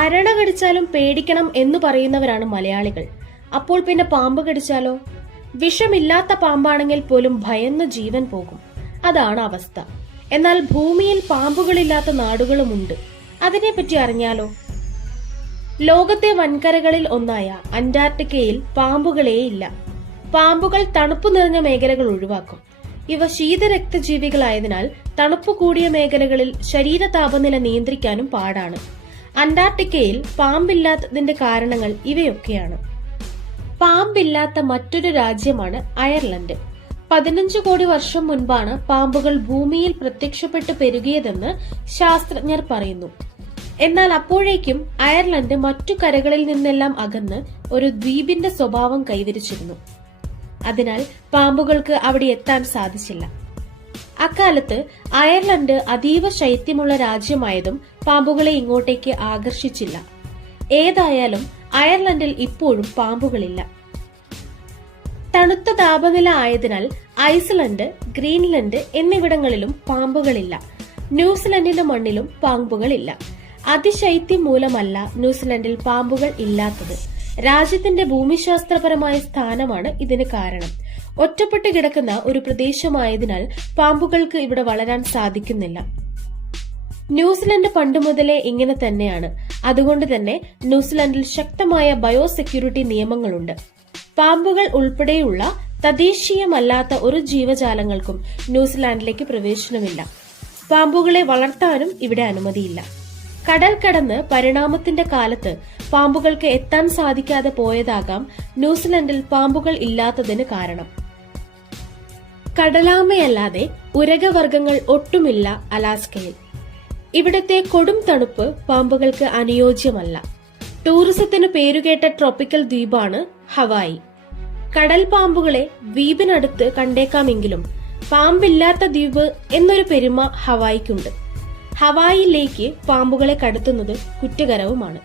അരണ കടിച്ചാലും പേടിക്കണം എന്ന് പറയുന്നവരാണ് മലയാളികൾ. അപ്പോൾ പിന്നെ പാമ്പ് കടിച്ചാലോ? വിഷമില്ലാത്ത പാമ്പാണെങ്കിൽ പോലും ഭയന്ന് ജീവൻ പോകും. അതാണ് അവസ്ഥ. എന്നാൽ ഭൂമിയിൽ പാമ്പുകളില്ലാത്ത നാടുകളുമുണ്ട്. അതിനെപ്പറ്റി അറിഞ്ഞാലോ? ലോകത്തെ വൻകരകളിൽ ഒന്നായ അന്റാർട്ടിക്കയിൽ പാമ്പുകളേയില്ല. പാമ്പുകൾ തണുപ്പു നിറഞ്ഞ മേഖലകൾ ഒഴിവാക്കും. ഇവ ശീതരക്തജീവികളായതിനാൽ തണുപ്പ് കൂടിയ മേഖലകളിൽ ശരീര താപനില നിയന്ത്രിക്കാനും പാടാണ്. അന്റാർട്ടിക്കയിൽ പാമ്പില്ലാത്തതിന്റെ കാരണങ്ങൾ ഇവയൊക്കെയാണ്. പാമ്പില്ലാത്ത മറ്റൊരു രാജ്യമാണ് അയർലൻഡ്. 15 കോടി വർഷം മുൻപാണ് പാമ്പുകൾ ഭൂമിയിൽ പ്രത്യക്ഷപ്പെട്ട് പെരുകിയതെന്ന് ശാസ്ത്രജ്ഞർ പറയുന്നു. എന്നാൽ അപ്പോഴേക്കും അയർലൻഡ് മറ്റു കരകളിൽ നിന്നെല്ലാം അകന്ന് ഒരു ദ്വീപിന്റെ സ്വഭാവം കൈവരിച്ചിരുന്നു. അതിനാൽ പാമ്പുകൾക്ക് അവിടെ എത്താൻ സാധിച്ചില്ല. അക്കാലത്ത് അയർലൻഡ് അതീവ ശൈത്യമുള്ള രാജ്യമായതും പാമ്പുകളെ ഇങ്ങോട്ടേക്ക് ആകർഷിച്ചില്ല. ഏതായാലും അയർലൻഡിൽ ഇപ്പോഴും പാമ്പുകളില്ല. തണുത്ത താപനില ആയതിനാൽ ഐസ്ലൻഡ്, ഗ്രീൻലൻഡ് എന്നിവിടങ്ങളിലും പാമ്പുകളില്ല. ന്യൂസിലൻഡിന്റെ മണ്ണിലും പാമ്പുകളില്ല. അതിശൈത്യം മൂലമല്ല ന്യൂസിലൻഡിൽ പാമ്പുകൾ ഇല്ലാത്തത്. രാജ്യത്തിന്റെ ഭൂമിശാസ്ത്രപരമായ സ്ഥാനമാണ് ഇതിന് കാരണം. ഒറ്റപ്പെട്ട് കിടക്കുന്ന ഒരു പ്രദേശമായതിനാൽ പാമ്പുകൾക്ക് ഇവിടെ വളരാൻ സാധിക്കുന്നില്ല. ന്യൂസിലൻഡ് പണ്ടുമുതലേ ഇങ്ങനെ തന്നെയാണ്. അതുകൊണ്ട് തന്നെ ന്യൂസിലൻഡിൽ ശക്തമായ ബയോസെക്യൂരിറ്റി നിയമങ്ങളുണ്ട്. പാമ്പുകൾ ഉൾപ്പെടെയുള്ള തദ്ദേശീയമല്ലാത്ത ഒരു ജീവജാലങ്ങൾക്കും ന്യൂസിലാൻഡിലേക്ക് പ്രവേശനമില്ല. പാമ്പുകളെ വളർത്താനും ഇവിടെ അനുമതിയില്ല. കടൽ കടന്ന് പരിണാമത്തിന്റെ കാലത്ത് പാമ്പുകൾക്ക് എത്താൻ സാധിക്കാതെ പോയതാകാം ന്യൂസിലൻഡിൽ പാമ്പുകൾ ഇല്ലാത്തതിന് കാരണം. കടലാമയല്ലാതെ ഉരകവർഗ്ഗങ്ങൾ ഒട്ടുമില്ല അലാസ്കയിൽ. ഇവിടത്തെ കൊടും തണുപ്പ് പാമ്പുകൾക്ക് അനുയോജ്യമല്ല. ടൂറിസത്തിന് പേരുകേട്ട ട്രോപ്പിക്കൽ ദ്വീപാണ് ഹവായി. കടൽ പാമ്പുകളെ ദ്വീപിനടുത്ത് കണ്ടേക്കാമെങ്കിലും പാമ്പില്ലാത്ത ദ്വീപ് എന്നൊരു പെരുമ ഹവായിക്കുണ്ട്. ഹവായിലേക്ക് പാമ്പുകളെ കടത്തുന്നത് കുറ്റകരവുമാണ്.